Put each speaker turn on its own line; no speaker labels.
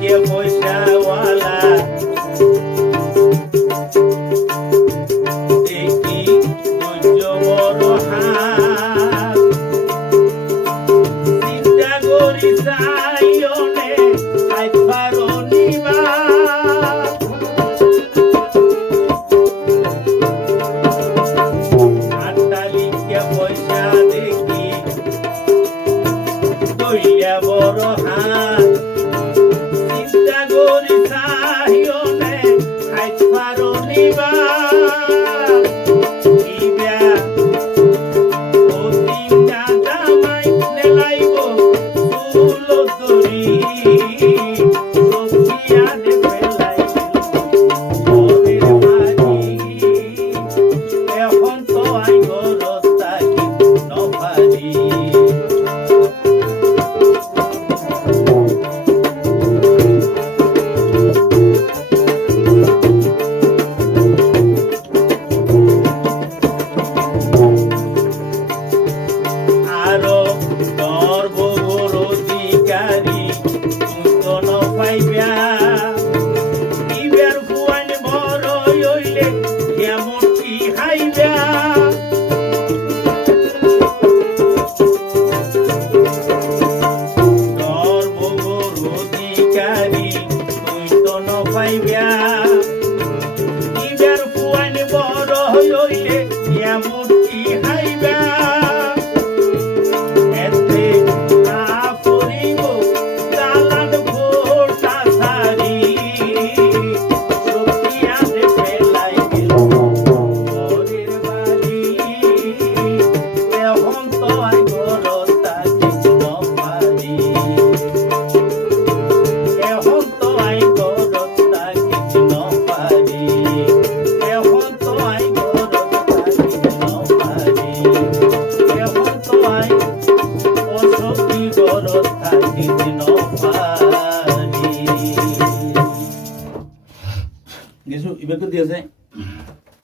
que foi chawala যাইবা ইবার Fuan বড় হইলে এমন কি হাইবা সর্বগর অধিকারী তুই তো ন পাইবা
ইবেকে দিয়েছে